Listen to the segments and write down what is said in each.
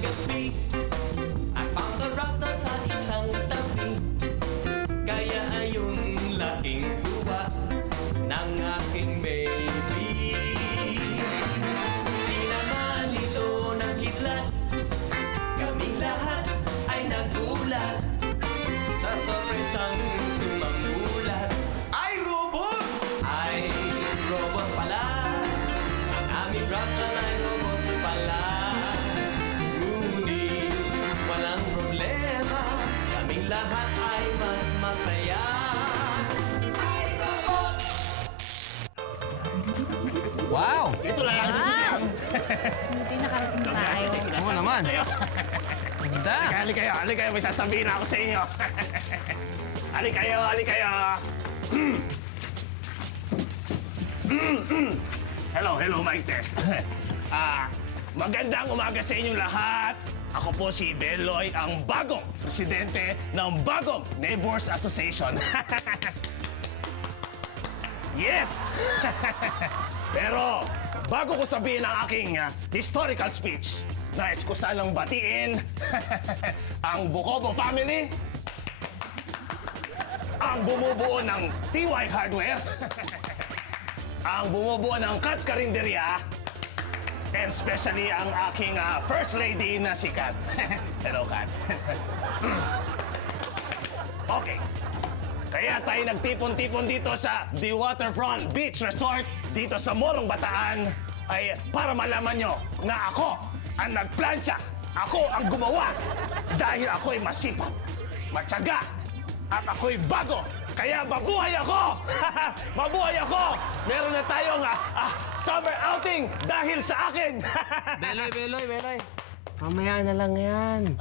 gabi, I found the router sa isang tabi. Kaya ayun laking luha ng aking baby. Di naman ito nagkidlat, kaming lahat ay nagulat sa sorpresang sumamulat. Ay robot! Ay robot pala, ang aming router ay robot pala. Ngunit walang problema, kaming lahat ay mas masaya. Ay robot! Wow! Ito lang ang Wow! Buti nakarating tayo. Oo naman. Ganda. Hali kayo, may sasabihin ako sa inyo. Hali kayo. Hello, mic test. Magandang umaga sa inyong lahat. Ako po si Beloy, ang bagong presidente ng bagong Neighbors Association. Yes! Pero bago ko sabihin ang aking historical speech, nais ko sanang batiin ang Bukobo family, ang bumubuo ng TY Hardware, ang bumubuo ng Katz Karinderya, and especially ang aking First Lady na si Kat. Hello, Kat. Okay. Kaya tayo nagtipon-tipon dito sa The Waterfront Beach Resort dito sa Morong Bataan ay para malaman nyo na ako ang nagplansya, ako ang gumawa dahil ako'y masipag, matyaga, at ako'y bago. Kaya mabuhay ako! Mabuhay ako! Meron na tayong summer outing dahil sa akin! Beloy. Mamaya na lang yan.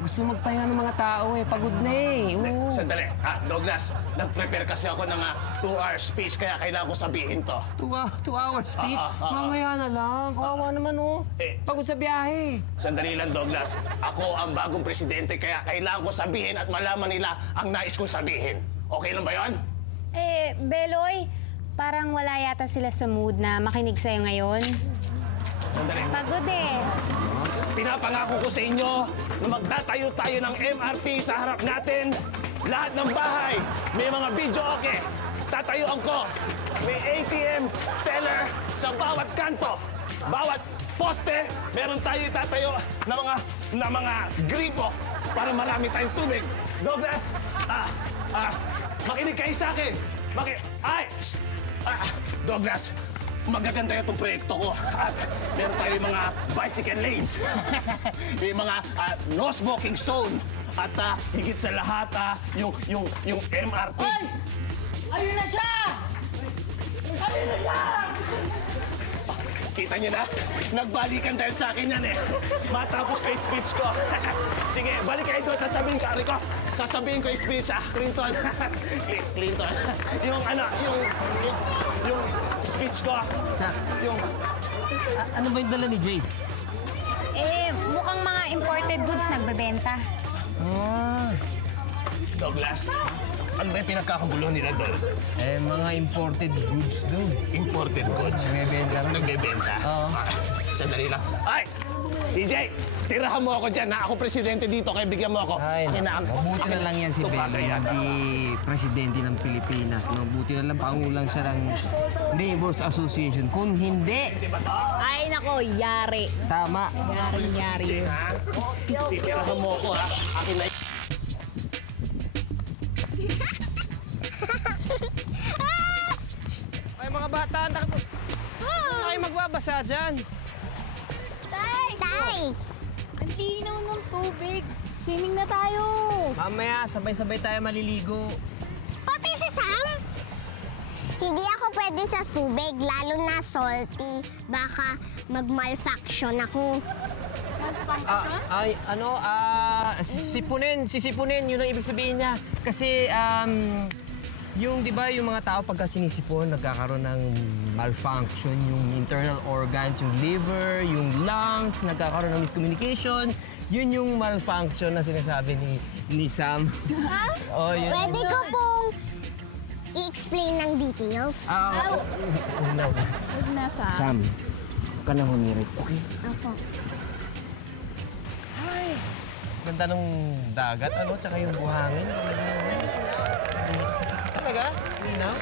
Gusto magpahinga ng mga tao eh. Pagod na eh. Oo. Sandali. Douglas, nag-prepare kasi ako ng 2-hour speech kaya kailangan ko sabihin to. 2 hour speech? Mamaya na lang. Kawawa naman oh. Pagod sa biyahe. Sandali lang, Douglas. Ako ang bagong presidente kaya kailangan ko sabihin at malaman nila ang nais kong sabihin. Okay lang ba yon? Beloy, parang wala yata sila sa mood na makinig sa'yo ngayon. Sandali. Pagod eh. Pinapangako ko sa inyo na magtatayo tayo ng MRT sa harap natin. Lahat ng bahay, may mga video okay. Tatayuan ko. May ATM teller sa bawat kanto. Bawat poste, meron tayo itatayo na mga gripo para marami tayong tubig. Douglas, makinig kayo sa akin. Douglas, magaganda itong proyekto ko. At meron tayo mga bicycle lanes. May mga no smoking zone. At higit sa lahat, yung MRT. Hoy! Ayun na siya! Kita niyo na? Nagbalikan dahil sa akin yan eh. Matapos ko yung speech ko. Sige, balik kayo doon. Sasabihin ko, Rico. Sasabihin ko yung speech, Clinton. Clinton. Yung speech ko. Ano ba yung dala ni Jay? Mukhang mga imported goods nagbebenta. Douglas, ano ba yung pinagkakagulo nila doon? Mga imported goods doon. Imported goods. Nagbebenta rin. Nagbebenta? Oo. Sandali lang. Ay! DJ, tirahan mo ako dyan na ako presidente dito kaya bigyan mo ako. Ay, mabuti na lang yan si Beloy, hindi presidente ng Pilipinas. No? Buti na lang pangulang siya ng Neighbors Association. Kung hindi, Ay, nako, yari. tama. Yari. Ha? Titirahan mo ako ha. Akin na Ay mga bata, tayo magbabasa dyan. Tay! Ang linaw ng tubig. Swimming na tayo. Mamaya, sabay-sabay tayo maliligo. Pati si Sam? Hindi ako pwede sa tubig, lalo na salty. Baka mag-malfunction ako. Sisipunin, yun ang ibig sabihin niya. Kasi, yung, di ba, yung mga tao pagka sinisipon, nagkakaroon ng malfunction, yung internal organs, yung liver, yung lungs, nagkakaroon ng miscommunication. Yun yung malfunction na sinasabi ni Sam. Oh, yun. Pwede ko pong i-explain ng details. Huwag na, Sam. Sam, huwag ka na humirit, okay? Ako. Ay, ganda nung dagat, ano, tsaka yung buhangin. Talaga? Linaw?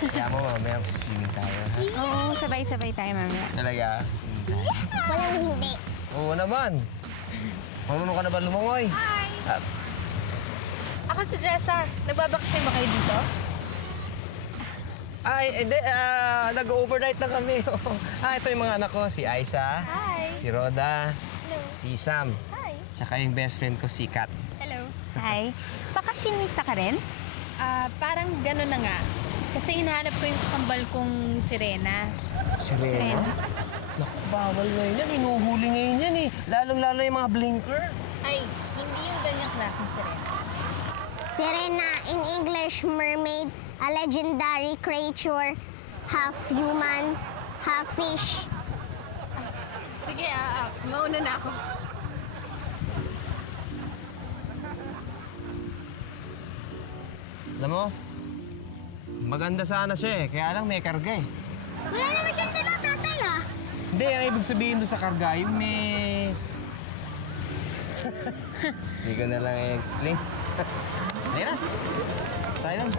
Kaya mo, mamaya swimming tayo, ha? Oo, sabay-sabay tayo mamaya. Talaga? Walang hindi. Oo naman. Marunong ka na ba lumangoy? Hi! Ah, Ako si Jessa. Nagbabakasyon ba kayo dito? Ay, hindi. Nag-overnight na kami. Ito yung mga anak ko. Si Aiza, Hi! si Roda, Hello! si Sam, Hi! tsaka yung best friend ko, si Kat. Hello! Hi. Bakasyonista ka rin? Parang gano'n na nga. Kasi hinahanap ko yung kakambal kong Sirena. Si Rena? Naku, bawal ngayon yan. Inuhuli ngayon yan eh. Lalong-lalo yung mga blinker. Ay, hindi yung ganyang klaseng Sirena. Sirena, in English, mermaid, a legendary creature, half human, half fish. Sige, mauna na ako. Alam mo, maganda sana siya eh. Kaya lang may karga eh. Wala naman siyang dala, tatay, ah. Hindi, ang ibig sabihin doon sa karga, yung may... Hindi ko na lang i-explain. Ayun na. Tayo lang.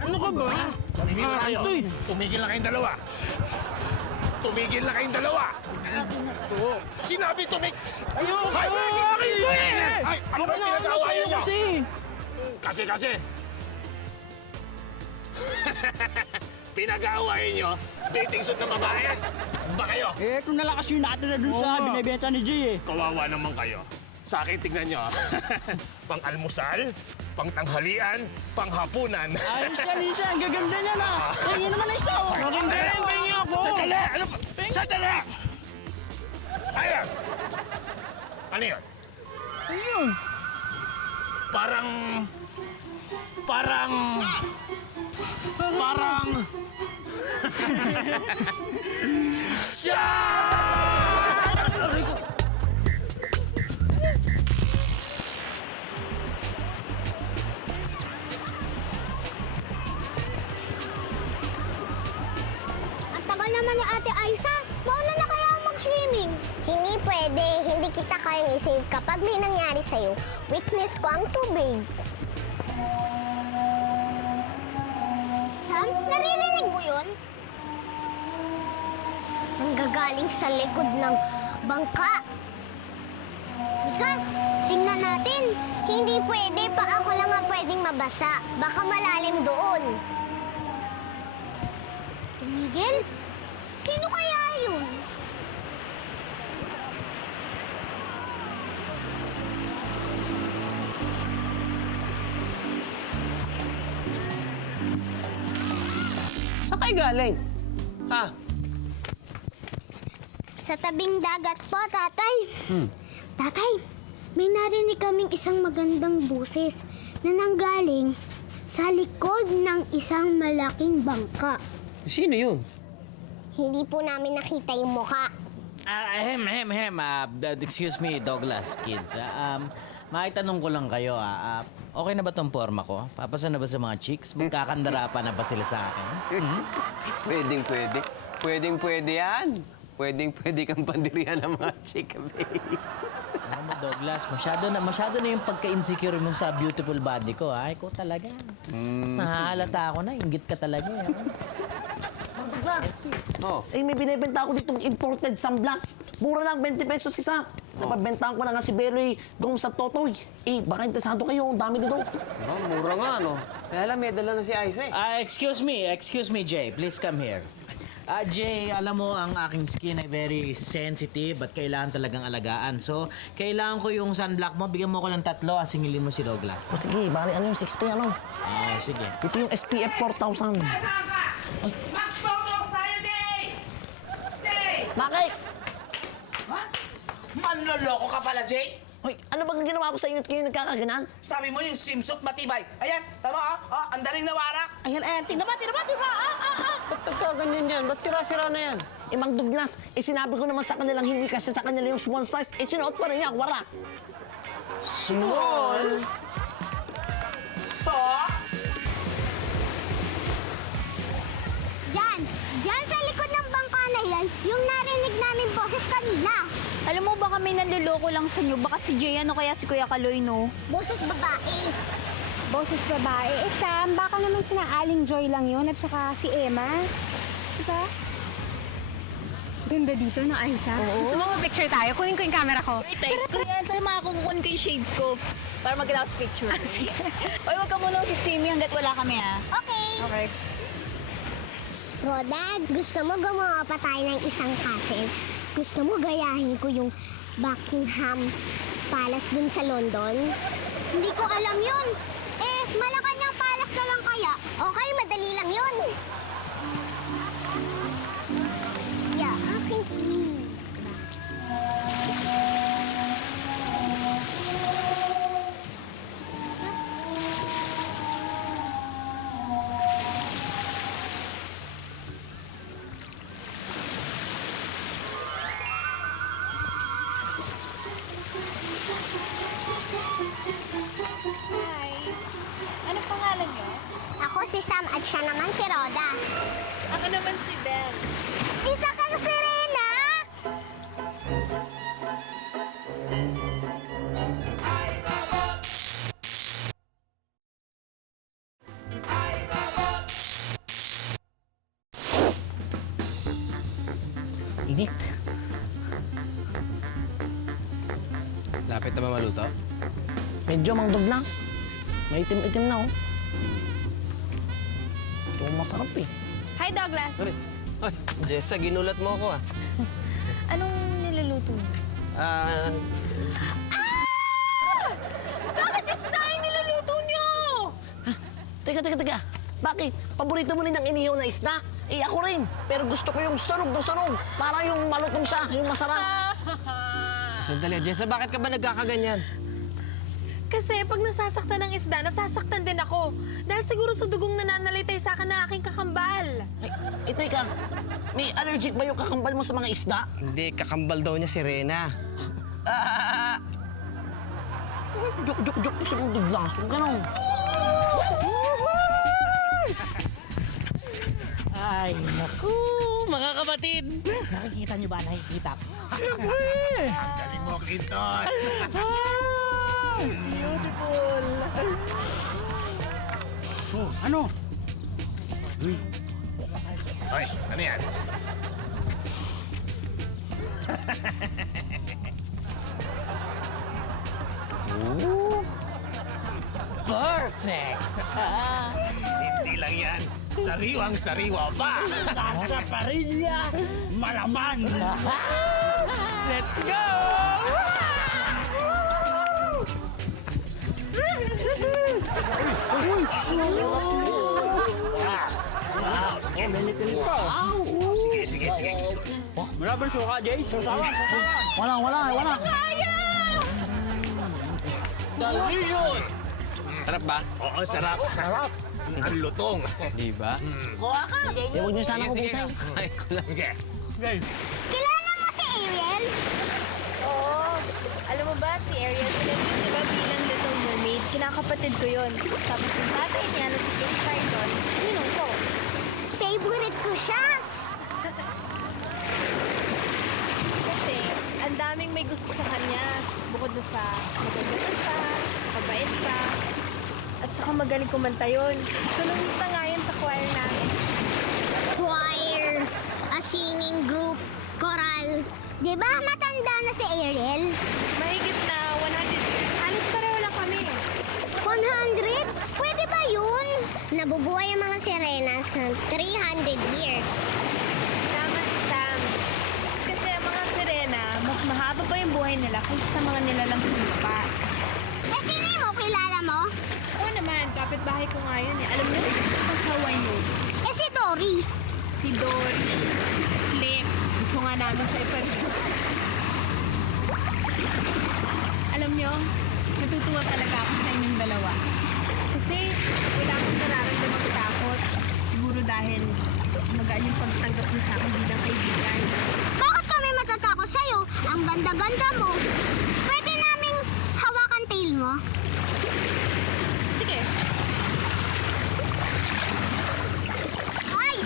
Ano ka ba? Tumigil na kayo. Tumigil na kayong dalawa. Tumigil na kayong dalawa. Sinabi Ayun! Ay, akin to eh! Ay, ano ba pinag-aawayan niyo? Kasi. Pinag-aawayan niyo? Dating suit ng babae? Ba kayo? Eh, kung nalakas yung natira dun sa binibenta ni Jay eh. Kawawa naman kayo. Sa akin, tignan nyo. Pang-almusal, pang-tanghalian, pang-hapunan. Ayos yan, Lisa. Ang gaganda niya na. Tingin naman na isa. Akin din, tingin ako. Sandali! Ano pa? Sandali! Ayan! Ano yun? Ayun. Parang... Siya! Ang tagal naman ni Ate Aiza. Mauna na kaya mag-swimming. Hindi pwede. Hindi kita kayang i-save kapag may nangyari sa'yo. Weakness ko ang tubig. Sam, naririnig mo yun? Nanggagaling sa likod ng bangka. Ika, tingnan natin. Hindi pwede pa ako lang ang pwedeng mabasa. Baka malalim doon. Tumigil? Sino kaya yun? Saan kayo galing? Ha? Sa tabing dagat po, tatay. Tatay, may narinig kaming isang magandang buses na nanggaling sa likod ng isang malaking bangka. Sino yun? Hindi po namin nakita yung mukha. Excuse me, Douglas kids. Maitanong ko lang kayo, okay na ba tong forma ko? Papasa na ba sa mga chicks? Magkakandara pa na ba sila sa akin? Pwedeng-pwede. Pwedeng-pwede yan. Pwedeng-pwede kang pandirihan ng mga chika babes. Alam mo, Douglas, masyado na yung pagka-insecure mo sa beautiful body ko, ha? Ikaw talaga. Nahahalata ako na, inggit ka talaga, ha? Oh. Eh, may binibenta ako ditong imported sunblock. Mura lang, 20 pesos isa. Napagbentahan ko na nga si Beloy gawin sa Totoy. Eh, baka interesado kayo, ang dami dito. Mura nga, no? Kaya lang, may dala na si Aiza eh. Excuse me, Jay. Please come here. Jay, alam mo, ang aking skin ay very sensitive at kailangan talagang alagaan. So, kailangan ko yung sunblock mo. Bigyan mo ko ng 3, singilin mo si Douglas. O sige, bali ano yung 60, ano? Sige. Ito yung SPF 4000. Mag-focus tayo, Jay! Jay! Bakit? Manloloko ka pala, Jay? Hoy, ano bang ginawa ko sa inyo at kayo nagkakaganan? Sabi mo yung swimsuit matibay. Ayan, tama ang daling nawarak. Ayan, tingnan mo. Ba't nagkaganyan yan? Ba't sira-sira na yan? Eh, Mang Douglas, sinabi ko naman sa kanilang hindi kasi sa kanila yung small size. Eh, sinuot pa rin niya, warak. Small? So? Diyan sa likod ng bangka na yan, Ariel, yung narinig namin boses kanina. Alam mo, baka may nanloloko lang sa inyo. Baka si Jay o kaya si Kuya Kaloy, no? Boses babae. Boses babae. Sam, baka naman sina Aling Joy lang yun at saka si Emma. Diba? Ganda dito na Aisa. Gusto mo mag-picture tayo? Kunin ko yung camera ko. Wait, Kuya, tayo makakukunin ko yung shades ko para mag-last picture. Sige. Oy, wag ka muna mag-swimming hanggat wala kami, ha? Okay. Okay. Roda, gusto mo gumawa pa tayo ng isang castle? Gusto mo gayahin ko yung Buckingham Palace dun sa London? Hindi ko alam yun. Malacanang Palace na lang kaya? Okay, madali lang yun. Yeah, aking Hi. Ano pangalan niyo? Ako si Sam at siya naman si Roda. Ako naman si Belle. Isa kang sirena! Init. Lapit na ba maluto? Medyo Mang Douglas. May itim-itim na, oh. Ito masarap, eh. Hi, Douglas. Ay, Jessa, ginulat mo ako ah. Anong niluluto niyo? Bakit isda yung niluluto niyo? Teka. Bakit? Paborito mo rin ang inihaw na isda? Eh, ako rin. Pero gusto ko yung sunog na sunog. Para yung malutong siya, yung masarap. Sandali, Jessa, bakit ka ba nagkakaganyan? Kasi pag nasasaktan ng isda, nasasaktan din ako. Dahil siguro sa dugong nananalitay sa akin ng aking kakambal. Ay, teka. May allergic ba yung kakambal mo sa mga isda? Hindi, kakambal daw niya si Rena. Juk sa Mang Douglas. Huwag ganun. Ay, naku, mga kapatid. Nakikita niyo ba? Nakikita ko. Ang galing mo, Quinton. Beautiful. Ano? Hoy, ano yan? Perfect. Hindi lang yan. Sariwang-sariwa pa. Sa parilla, malaman. Let's go! Sige. Wala ba suka, Jay? Susawa. Wala. Delicious! Sarap ba? Oo, sarap. Ang lutong. Di ba? Eh, huwag niyo sana ko busay. Kain ko lang. Sige. Kilala mo si Ariel? Oo. Alam mo ba, si Ariel, pinag-yun, di ba, bilang Little Mermaid, kinakapatid ko yun. Tapos yung tatay niya na si Kate Python, ninong ko. Favorite ko siya. Kasi, ang daming may gusto sa kanya. Bukod na sa maganda ka, mabait ka, at saka magaling kumanta yun. Soloista nga yun sa choir namin. Choir, a singing group, choral. Di ba matanda na si Ariel? Mahigit na 100 years. Halos pareho lang kami. 100? Pwede ba yun? Nabubuhay ang mga sirenas ng 300 years. Tama si Sam. Kasi ang mga sirena, mas mahaba pa yung buhay nila kaysa sa mga nilalang sa lupa. Eh, sino mo? Kilala mo? Oo naman, kapitbahay ko nga yun eh. Alam niyo, pasaway mo. Eh, si Tori. Si Dory. Click. Gusto nga namin siya ipag- Alam niyo, natutuwa talaga ako sa inyong dalawa. Kasi wala akong nararamdamang takot. Siguro dahil magaan yung pagtanggap niyo sa akin bilang kaibigan. Bakit kami matatakot sa'yo? Ang ganda-ganda mo. Pwede naming hawakan tail mo? Sige. Ay!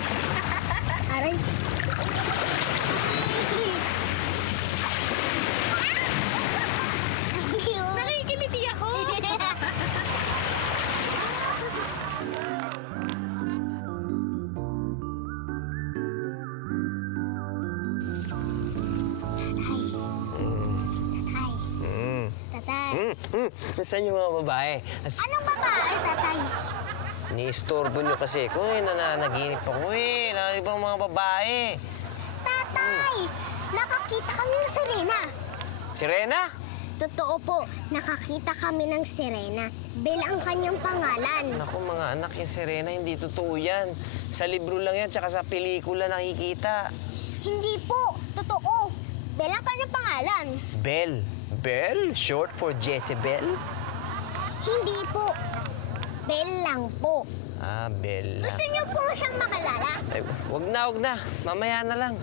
Aray. Nasaan yung mga babae? Anong babae, tatay? Ni-istorbo nyo kasi ko eh. Nananaginip ako eh. Ibang mga babae. Tatay! Nakakita kami ng sirena. Sirena? Totoo po, nakakita kami ng sirena. Bell ang kanyang pangalan. Naku, mga anak, yung sirena, hindi totoo yan. Sa libro lang yan, tsaka sa pelikula nakikita. Hindi po, totoo. Bell ang kanyang pangalan. Bell. Bell? Short for Jezebel? Hindi po. Bell lang po. Ah, Bell. Gusto niyo po siyang makilala? Ay, wag na. Mamaya na lang.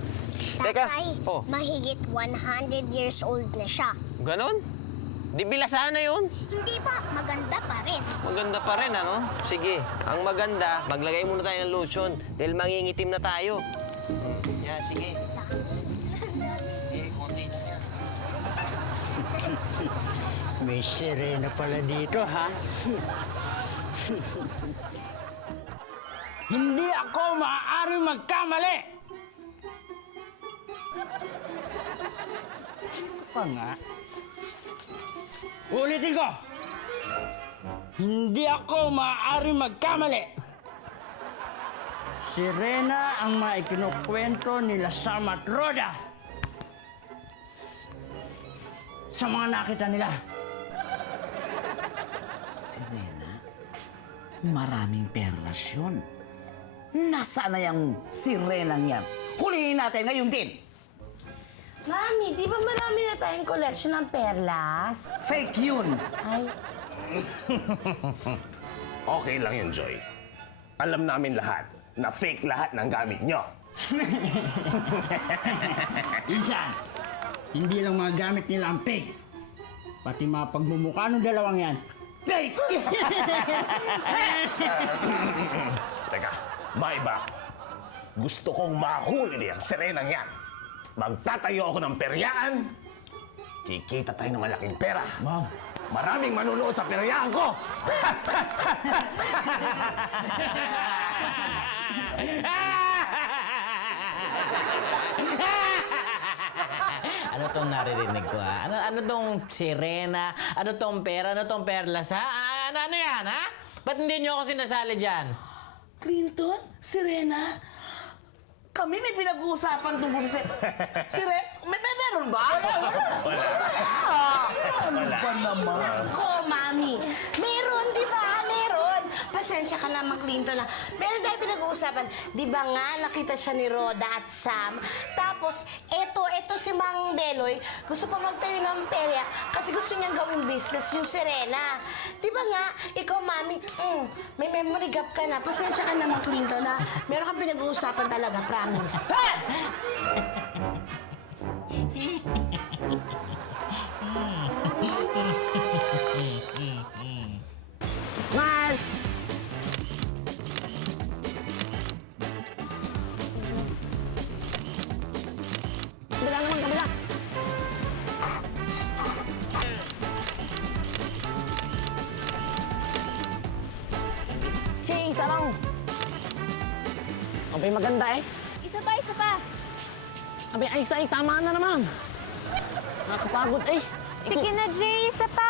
Teka. Tatay, Oh, mahigit 100 years old na siya. ganon? Di bilasaan na yun. Hindi po, maganda pa rin. Maganda pa rin, ano? Sige, ang maganda, maglagay muna tayo ng lotion dahil mangingitim na tayo. Yeah, sige. Eh, konti na yan. May sirena pala dito, ha? Hindi ako maaari magkamali! Pa nga. Ulitin ko! Hindi ako maaari magkamali! Sirena ang mga ikinukwento nila Sam at Rhoda sa mga nakita nila. Sirena? Maraming perlas yun. Nasaan na yung sirenang yan? Hulihin natin ngayon din! Mami, di ba marami na tayong collection ng perlas? Fake yun! Ay, Okay lang yun, Joy. Alam namin lahat na fake lahat ng gamit nyo. Insan, hindi lang mga gamit nila ang fake. Pati mga pagmumukha ng dalawang yan. Fake! Teka, maiba. Gusto kong mahuli ang sirenang yan. Magtatayo ako ng peryaan. Kikita tayo ng malaking pera. Wow. Maraming manunood sa peryaan ko. Ano tong naririnig ko, ha? Ano tong sirena? Ano tong pera? Ano tong perlas, ha? Ano yan, ha? Ba't hindi niyo ako sinasali dyan? Clinton? Sirena? Kami may pinag-uusapan tungkol sa meron ba? Wala. Ano ba naman? Ko, Mami. Meron, di ba? Meron. Pasensya ka naman, Clinton. Meron tayo pinag-uusapan. Di ba nga, nakita siya ni Rhoda at Sam. Tapos, eto si Mang Beloy, gusto pa magtayo ng perya kasi gusto niyang gawing business yung Serena. Di ba nga, ikaw, Mami, may memory gap ka na. Pasensya ka naman, Clinton, ha? Meron kang pinag-uusapan talaga, promise. Mal! Kabila naman, kabila! Ching, sarong! Ang maganda eh. Isa pa. Abi, ay, isa, tama na naman. Nakakapagod eh. Sige na, Jay, isa pa!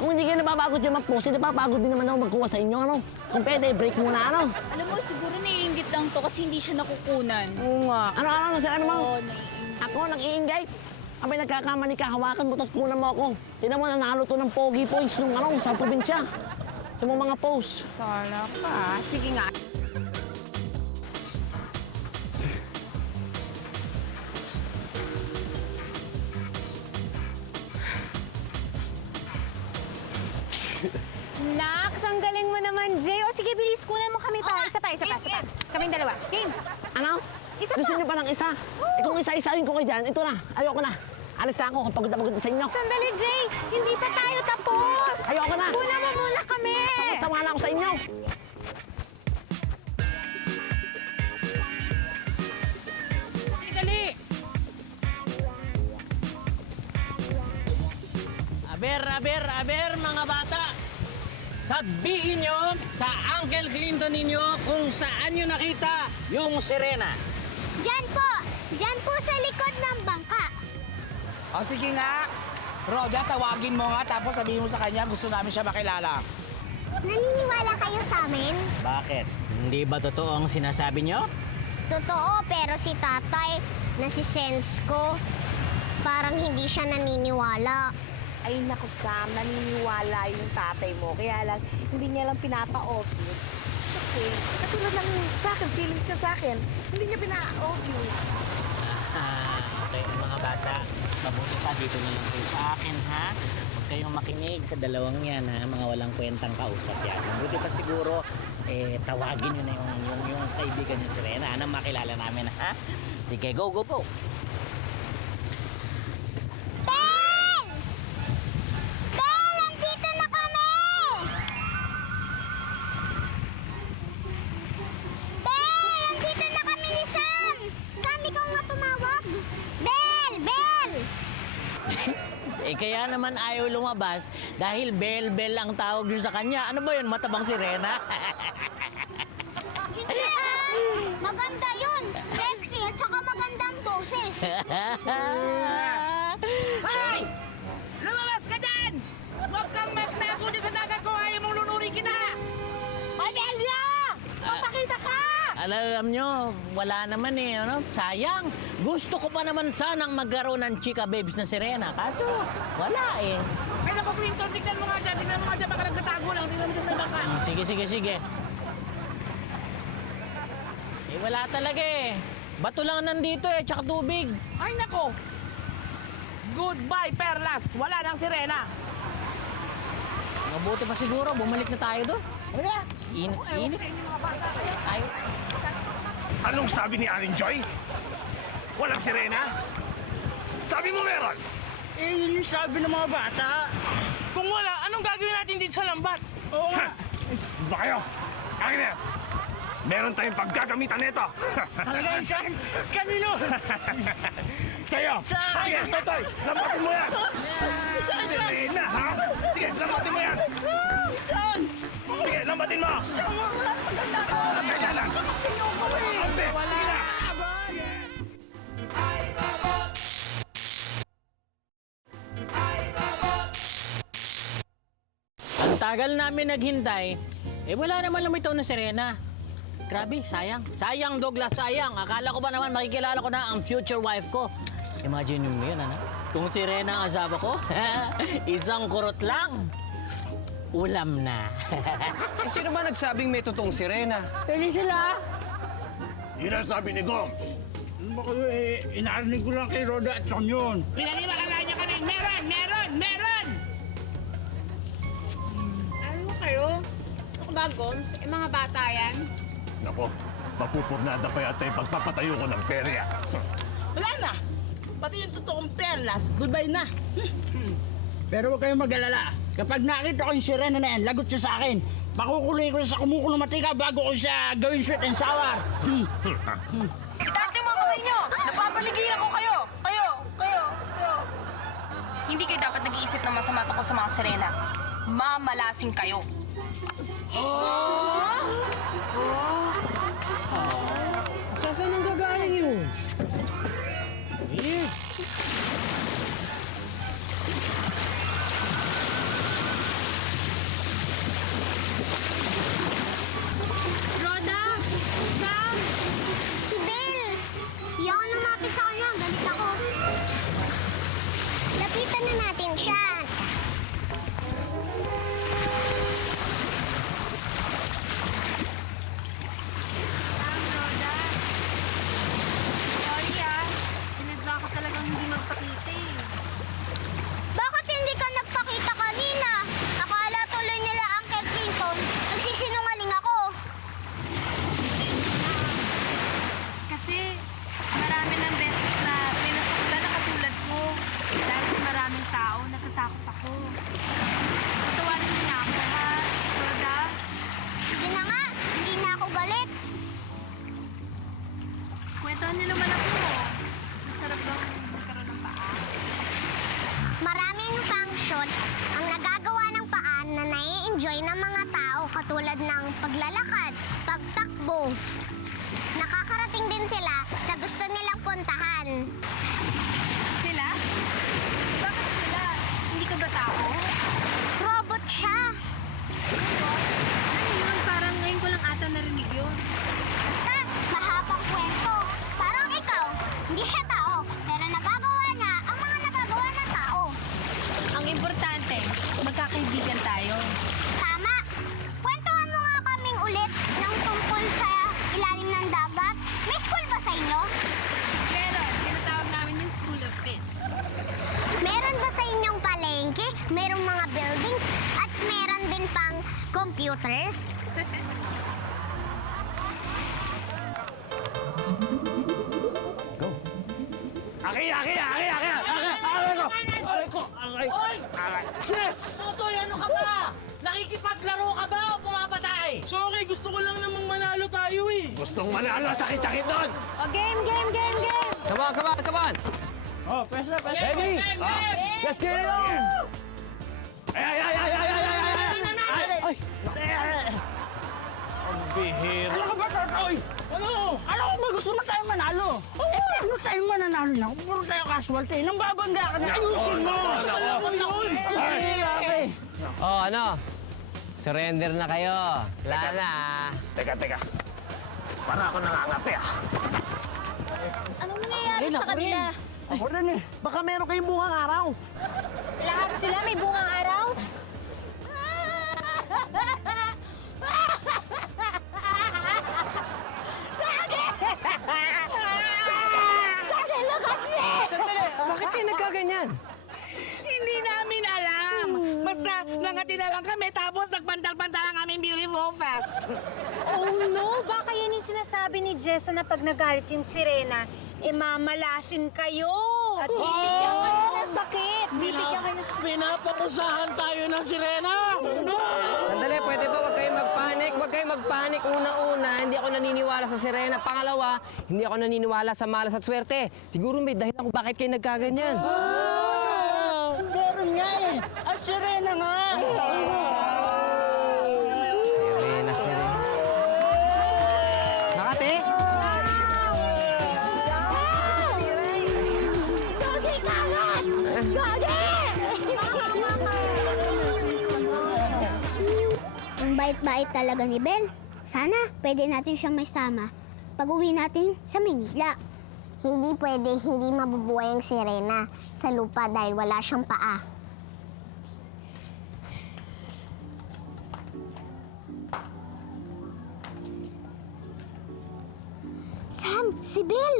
Kung hindi kayo napapagod yung mag-post, napapagod din naman ako magkuha sa inyo, ano? Kung pwede, break muna, ano? Alam mo, siguro naiingit lang to kasi hindi siya nakukunan. Oo nga. Ano, sir, ano, Mang? Oo, naiingit. Ako, nag-i-engage. Abay, nagkakamali ka, hawakan mo at kunan mo ako. Tignan mo, nanalo to ng pogi points nung ano, sa probinsya. Sa mga post. Tala ka. Sige nga. Nax, ang galing mo naman, Jay. O sige, bilis, kunan mo kami pa. Isa pa. Kaming dalawa. Game. Ano? Isa Gusto pa. niyo pa ng isa? Eh kung isa-isahin ko kayo dyan, ito na. Ayoko na. Alis na ako kung pagod na pagod na sa inyo. Sandali, Jay. Hindi pa tayo tapos. Ayoko na. Kunan mo muna kami. Sama na ako sa inyo. Dali! Aber, mga bata! Sabihin nyo sa Uncle Clinton ninyo kung saan nyo nakita yung sirena. Diyan po! Diyan po sa likod ng bangka. O sige nga. Roda, tawagin mo nga tapos sabihin mo sa kanya gusto namin siya makilala. Naniniwala kayo sa amin? Bakit? Hindi ba totoo ang sinasabi nyo? Totoo, pero si tatay, nasisense ko, parang hindi siya naniniwala. Ay naku Sam, naniniwala yung tatay mo. Kaya lang, hindi niya lang pinapa-obvious. Kasi, katulad lang sa akin, feelings niya sa akin, hindi niya pina-obvious. Okay, mga bata, mabuti pa dito na lang kayo sa akin, ha? Huwag kayong makinig sa dalawang yan, ha? Mga walang kwentang kausap yan. Mabuti pa siguro, tawagin nyo na yung kaibigan niyo si Rena, na makilala namin, ha? Sige, go, go, go! Bel! Bel, nandito na kami! Bel, nandito na kami ni Sam! Sam, ikaw nga tumawag! Bel! Bel! Kaya naman ayaw lumabas dahil bel-bel ang tawag nyo sa kanya. Ano ba yun? Matabang si Rena? Hindi maganda yun! Sexy at saka magandang boses! Ay! Lumabas ka dyan! Huwag kang magtago dyan sa dagat kung ayaw mong lunurin kita! Amelia! Papakita ka! Alam nyo, wala naman ano? Sayang. Gusto ko pa naman sanang magkaroon ng chika babes na si Rena. Kaso, wala Ay naku, Clinton, tignan mo nga dyan, baka nagtatago lang, tignan mo dyan sa baka. Sige. Wala talaga Bato lang nandito tsaka tubig. Ay nako! Goodbye, Perlas! Wala nang sirena! Mabuti pa siguro, bumalik na tayo doon. Halika na! Init. Ay, Anong sabi ni Aling Joy? Walang sirena? Sabi mo meron! Yun yung sabi ng mga bata. Kung wala, anong gagawin natin dito sa lambat? Oo nga. Ba kayo? Akin na! Meron tayong paggagamitan nito! Hanggang saan? Kanino? Sa'yo! Saan? Sige, Totoy! Lambatin mo yan! Sirena, ha? Sige, lambatin mo yan! Saan? Sige, lambatin mo! Kaya lang! Ante, sige na! ang tagal namin naghintay, wala naman lumitaw na sirena. Grabe, sayang. Sayang, Douglas, sayang. Akala ko ba naman makikilala ko na ang future wife ko. Imagine mo yun, ano? Kung sirena ang asawa ko, isang kurot lang. Ulam na. Sino ba nagsabing may totoong sirena? Pwede sila. Yun ang sabi ni Gomes. Ano ba kayo inarinig ko lang kay Roda at Son yun. Pinaniwala niya kami, meron! Ano mo kayo? Ako ba, Goms? Mga bata yan? Nako, mapupurnada pa yata yung pagpapatayo ko ng perya. Wala na! Pati yung totoong Perlas, goodbye na! Pero huwag kayong mag-alala. Kapag nakita ko yung sirena na yan, lagot siya sa akin. Makukuloy ko sa kumukulong matika bago ko siya gawin sweet and sour. Itaas yung mga kamay nyo! Napapaligiran ko kayo! Kayo! Hindi kayo dapat nag-iisip na masama tungkol sa mga sirena. Mamalasing kayo. Saan ang gagaling yun? Roda! Sam! Si Bel! Di ako lumapit sa kanya. Galit ako. Lapitan na natin siya. Sam, Roda. Sorry sinadya ko talagang hindi magpakita Bakit hindi ka nagpakita kanina? Akala tuloy nila Uncle Clinton. Nagsisinungaling ako. Kasi marami ng beses na may nasaktan na katulad ko. Dahil sa maraming tao, natatakot ako. Patawarin niyo na ako, ha? Roda? Sige na nga, hindi na ako galit. Kwentuhan niyo naman ako. Masarap daw magkaroon ng paa. Maraming function ang nagagawa ng paan na nai-enjoy ng mga tao katulad ng paglalakad, pagtakbo. Nakakarating din sila sa gusto nilang puntahan. Sila? Bakit sila? Yes! Totoy, ano ka ba? Nakikipaglaro ka ba o pumapatay? Sorry, gusto ko lang namang manalo tayo eh. Gustong manalo, sakit-sakit doon! O, game, game, game, game! Come on, come on, come on! Oh, pwesa. Ready? Let's get it on! Ay! Ang bihira. Ano ka ba, Totoy? Ano? Ano ko ba gusto mo tayo manalo? Eh, paano tayo mananalo na? Kung puro tayo casualty, nang babangga ka na, ayusin mo! Alam mo yun! Okay. Oh, ano? Surrender na kayo. Wala na. Teka. Para ako nangangati ah. Anong nangyayari sa kanila? Ako rin eh. Baka meron kayong bungang araw. Lahat sila may bungang araw? Sandali, bakit kayo nagkaganyan? Hindi namin alam. Basta nangati na lang kami tapos nagbandal-bandal ang aming beautiful face. Oh no, baka yan yung sinasabi ni Jessa na pag nagalit yung sirena, mamalasin kayo. At bibigyan kayo ng sakit. Bibigyan kayo ng sakit. Pinapakusahan tayo ng sirena! Sandali, pwede ba huwag kayong magpanik? Huwag kayong magpanik. Una-una, hindi ako naniniwala sa sirena. Pangalawa, hindi ako naniniwala sa malas at swerte. Siguro may dahilan kung bakit kayo nagkaganyan. Meron nga eh! Ang sirena nga! Sirena. Nakate? Gagi kawan! Gagi! Ang bait-bait talaga ni Bel. Sana pwede natin siyang may sama pag-uwi natin sa Manila. Hindi pwede hindi mabubuhay ang sirena sa lupa dahil wala siyang paa. Sam, si Bel!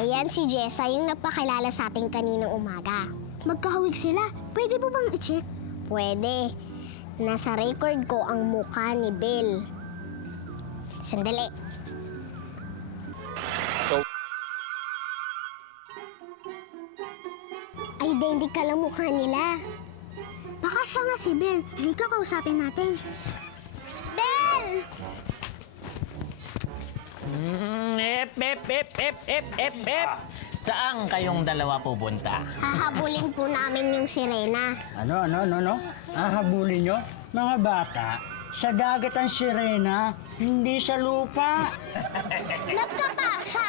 Ayan si Jessa, yung nagpakilala sa atin kaninang umaga. Magkahawig sila. Pwede mo bang i-check? Pwede. Nasa record ko ang mukha ni Bel. Sandali. Identical ang mukha nila. Baka siya nga si Bel. Halika, kausapin natin. Bel! Saan kayong dalawa pupunta? Hahabulin po namin yung sirena. Ano? Hahabulin nyo? Mga bata, sa dagat ang sirena, hindi sa lupa. Nagkapasya.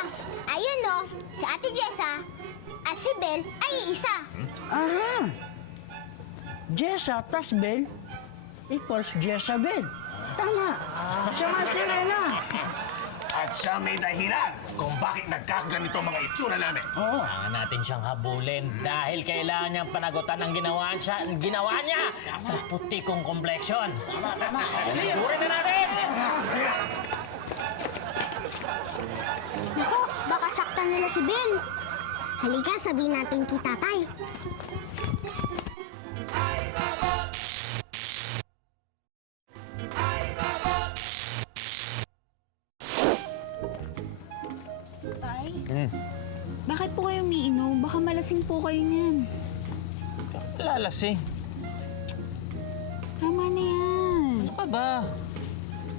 Ayun o, si Ate Jessa at si Bel ay isa. Aha! Jessa plus Bel equals Jezabel. Tama. Siya nga sirena. At siya may dahilan kung bakit nagkakaganito mga itsura namin. Oo. Kailangan natin siyang habulin dahil kailangan niyang panagutan ang ginawa niya sa puti kong kompleksyon. Tama. Sigurin na natin! Naku, baka saktan nila si Bel. Halika, sabihin natin kay tatay. Tay, bakit po kayo umiinom? Baka malasing po kayo niyan. Lalasing. Tama na yan. Ano ka ba?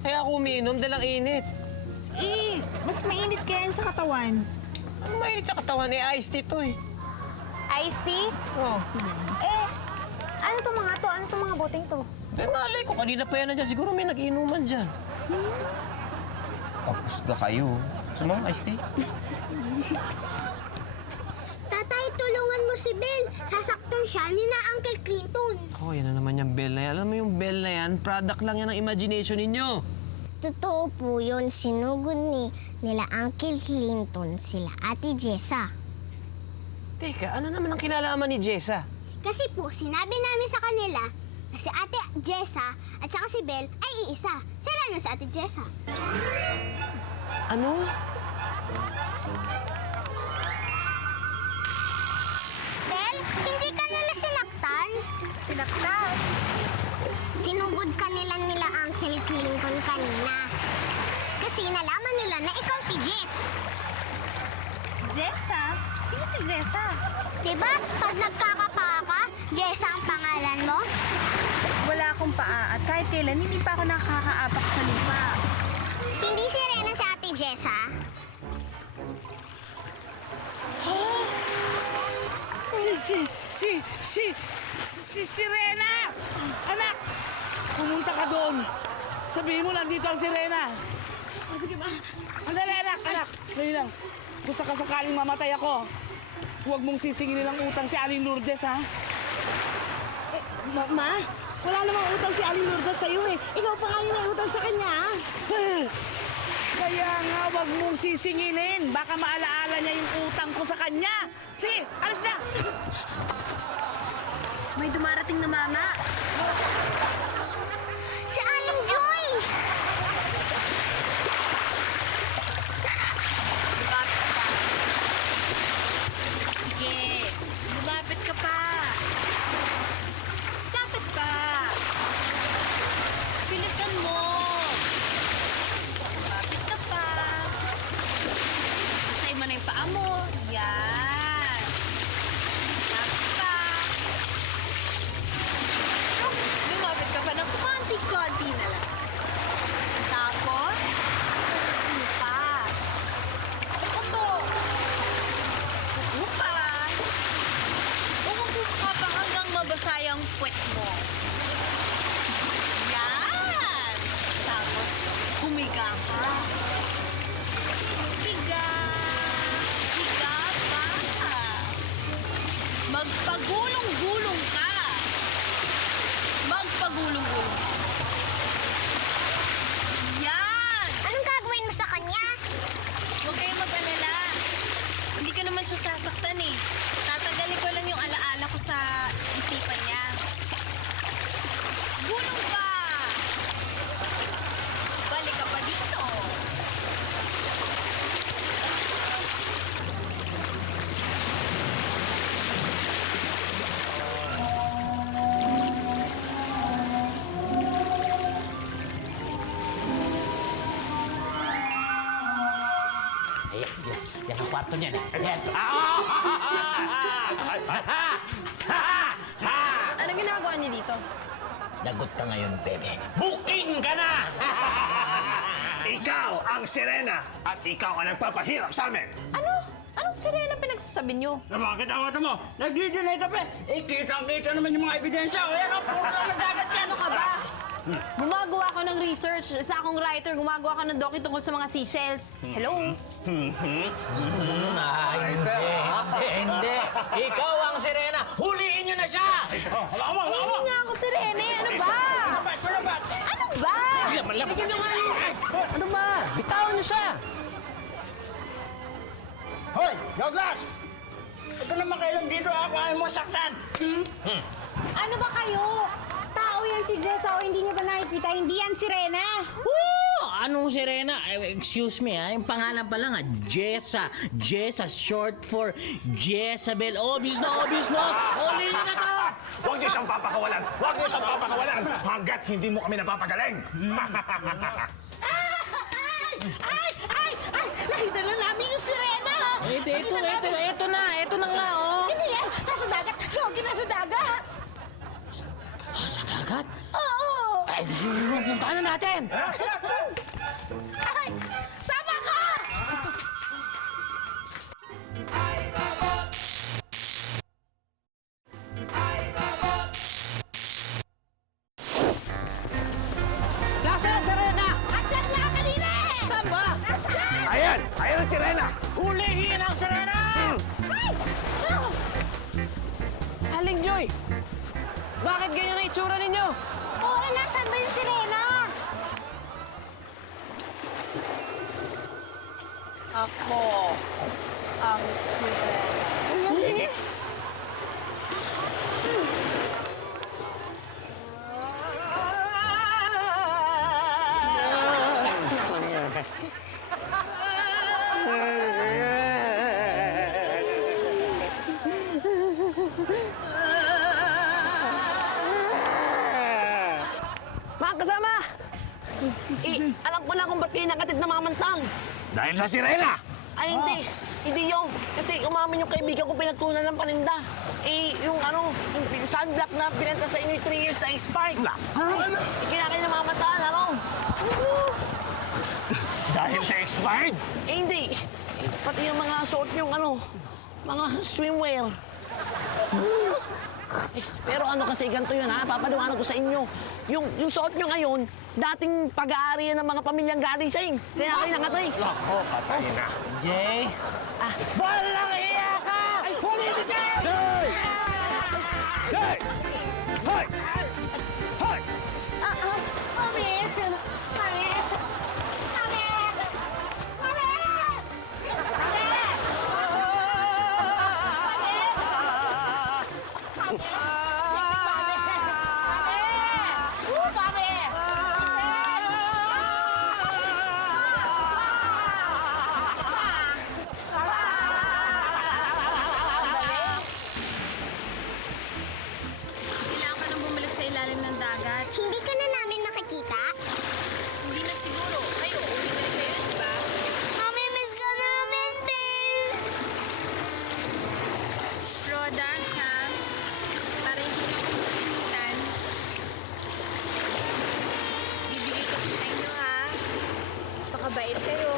Kaya ako umiinom dahil ang init. Eh, mas mainit kaya yan sa katawan. Ano mainit sa katawan? Iced tea to eh. Iced tea? Oh. Ano to mga to? Ano to mga boteng to? Eh, malay ko. Kanina pa yan na dyan. Siguro may nag-inuman dyan. Tapos ka kayo. Gusto mo iced tea? Tatay, tulungan mo si Bel. Sasaktan siya ni na Uncle Clinton. Oh, yan na naman yung bell na yan. Alam mo yung bell na yan, product lang yan ng imagination ninyo. Totoo po yun. Sinugod nila Uncle Clinton sila Ate Jessa. Teka, ano naman ang kinalaman ni Jessa? Kasi po, sinabi namin sa kanila na si Ate Jessa at saka si Bel ay iisa. Sila na si Ate Jessa. Ano? Bel, hindi ka nila sinaktan? Sinaktan? Sinugod ka nila Uncle Clinton kanina. Kasi nalaman nila na ikaw si Jess. Jessa? Sino si Jessa? Diba, pag nagkakapaa ka, Jessa ang pangalan mo? Wala akong paa at kahit kailan hindi pa ako nakakaapak sa lupa. Hindi si Rena si Ate Jessa. Si Rena! Anak! Pumunta ka doon. Sabihin mo, nandito ang si Rena. Sige, ma. Andali, anak. Dali lang. Kung sakasakaling mamatay ako, huwag mong sisingilin ang utang si Aling Lourdes, ha? Ma, wala namang utang si Aling Lourdes sa'yo eh. Ikaw pa nga yung may utang sa kanya, ha? Kaya nga, huwag mong sisingilin. Baka maalaala niya yung utang ko sa kanya. Sige, alis na! May dumarating na mama. Si Aling Joy! Sige, lumapit ka pa. Lapit pa. Bilisan mo. Lumapit ka pa. Basahin mo na yung paa mo. Yan. Lapit pa. Lumapit ka pa ng konti-konti na lang. Tapos, upa. Upo. Upa. Umupo ka pa hanggang mabasa yung puwet mo. Yan. Tapos, humiga ka. Higa. Higa pa. Magpagulong-gulong ka. Magpagulong-gulong. Yan. Anong gagawin mo sa kanya? Huwag kayong mag-alala. Hindi ka naman siya sasaktan eh. Tatanggalin ko lang yung alaala ko sa isipan niya. Gulong pa! Balik ka pa dito. Yan ang kwarto niyan. Yan. Anong ginagawa niyo dito? Lagot ka ngayon, bebe. Booking ka na! Ikaw ang sirena at ikaw ang nagpapahirap sa amin. Ano? Anong sirena pinagsasabi niyo? Bakit awat mo? Nagdi-delay ka pa eh. Kitang-kita naman yung mga ebidensya. Ayan, puro lang nagdagat yan. Ano ka ba? Gumagawa ako ng research. Isa akong writer. Gumagawa ako ng docu tungkol sa mga seashells. Hello? Hindi. Ikaw ang sirena. Huliin niyo na siya! Hindi nga ako sirena. Ano ba? Ano ba? Bigyan nyo nga yun! Ano ba? Bitawan nyo siya! Hoy, Douglas! Ito naman kailan dito ako ay mo saktan. Ano ba kayo? Tao yan si Jessa o hindi niya ba nakikita? Hindi yan si Rena. Woo! Anong sirena? Excuse me, yung pangalan pa lang, Jessa. Jessa, short for Jezabel. Obvious na. Huliin niyo na to! Huwag niyo siyang papakawalan! Hanggat hindi mo kami napapagaling! Nakita na namin yung sirena! Ito na nga, oh. Hindi yan! Nasa dagat! Sogi, nasa dagat! Sa dagat? Oo! Ay, puntahan na natin! Ay! Sama ka! Nasaan ang sirena? Andyan lang kanina eh! Saan ba? Ayan ang sirena! Hulihin ang sirena! Aling Joy! Bakit ganyan ang itsura ninyo? Oo, nasaan ba yung si Rena? Ako ang sirena. Mga kasama! Alam ko na kung ba't kayo nakatid na mamantang. Dahil sa sirena! Ay, hindi. Hindi yung, kasi umamin yung kaibigan ko pinagkunan ng paninda. Eh, yung sunblock na pinenta sa inyo 3 years na expired. Kinakain na mamataan, ano? Dahil sa expired? Eh, hindi. Eh, pati yung mga suot yung mga swimwear. Eh, pero kasi ganito yun, ha? Papaliwanag ko sa inyo. Yung suot nyo ngayon, dating pag-aari ng mga pamilyang garising. Kaya kayo nakatay. Nako, patay na. Jay! Walang iya ka! Huli ni Jay! Jay! Jay! Hoy! Hoy! Mami! Mami! Mami! Kailangan ko nang bumalik sa ilalim ng dagat. Hindi ka na namin makikita? Hindi na siguro. Kayo, uwi na rin kayo, di ba? Mamimiss ka namin, Bill! Roda, Sam, para hindi niyo ako makalimutan. Bibigay ko sa inyo, ha? Pakabait kayo.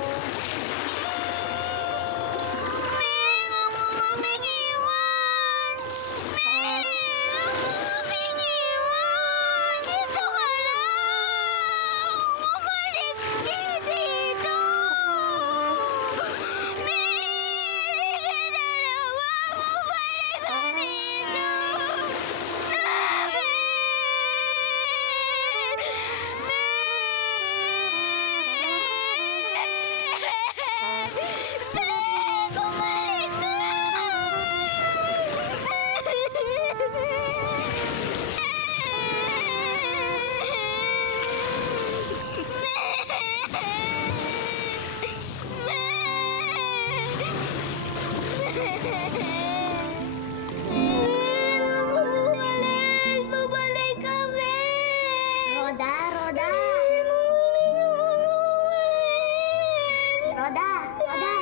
Babalik kami! Roda! Roda! Roda! Roda!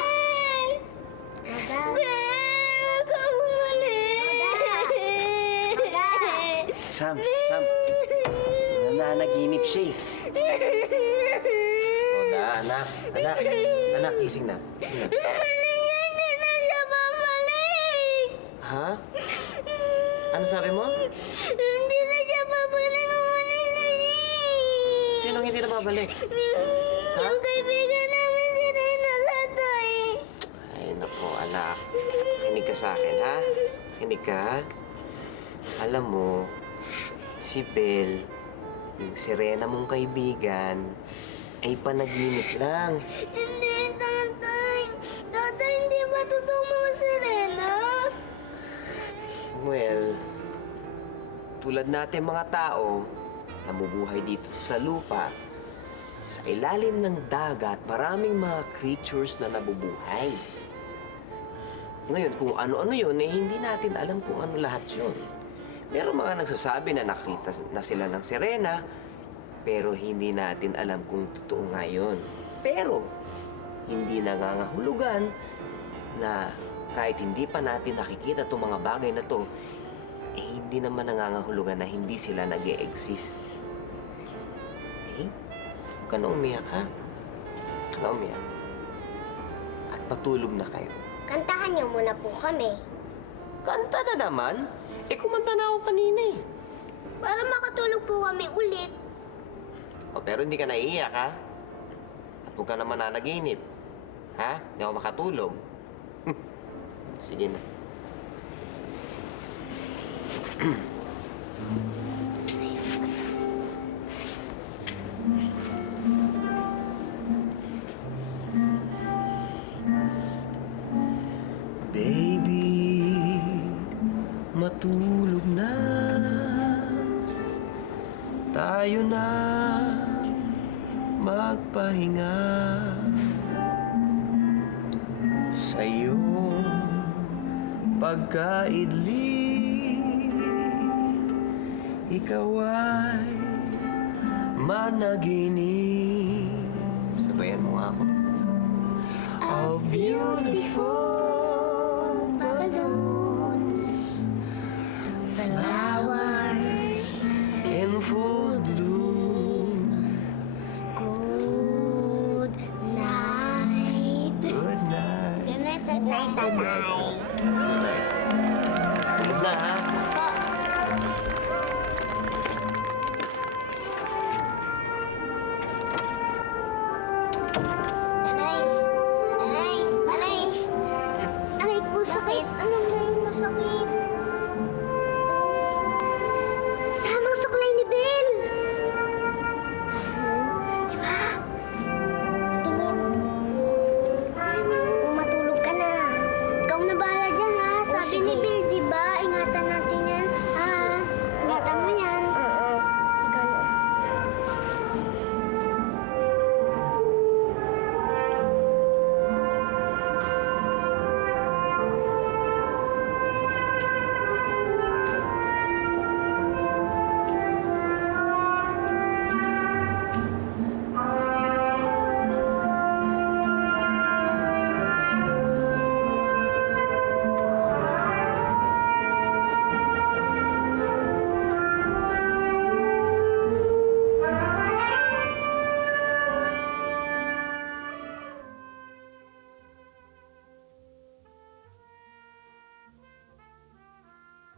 Huwag kang bumalik! Roda! Sam, nananaginip siya eh. Roda, anak, gising na. Hindi na siya babalik! Ha? Ano sabi mo? Hindi na siya babalik! Umalis na siya! Sinong hindi na babalik? Yung kaibigan namin si Rena Latoy! Ay, naku, anak. Kinig ka sa akin, ha? Kinig ka. Alam mo, si Belle, yung sirena mong kaibigan, ay panaginip lang. Hindi, tatay! Tatay, hindi ba totoo mga sirena? Well, tulad natin mga tao, namubuhay dito sa lupa, sa ilalim ng dagat, maraming mga creatures na nabubuhay. Ngayon, kung ano-ano yun, eh hindi natin alam kung ano lahat yun. Meron mga nagsasabi na nakita na sila ng sirena, pero hindi natin alam kung totoo nga yun. Pero, hindi nangangahulugan na kahit hindi pa natin nakikita itong mga bagay na to, eh hindi naman nangangahulugan na hindi sila nag-e-exist. Okay? Huwag ka na umiyak, ha? Huwag ka na umiyak. At patulog na kayo. Kantahan niyo muna po kami. Kanta na naman? Eh, kumanta na ako kanina eh. Para makatulog po kami ulit. O, pero hindi ka naiiyak, ha? At huwag ka naman nanaginip. Ha? Hindi ako makatulog. Sige na. Baby, matulog na. Tayo na magpahinga sa iyong pagkaidlip. Ikaw ay managinip. Sabayan mo nga ako. A beautiful night, tatay. Tulog na, ha? Po. Aray. Aray. Aray. Aray ko, sakit. Ano ba yung masakit? Samang suklay ni Bel. Diba? Tingin. Kung matulog ka na. Ikaw na bahala dyan, ha? Sabi ni Bel.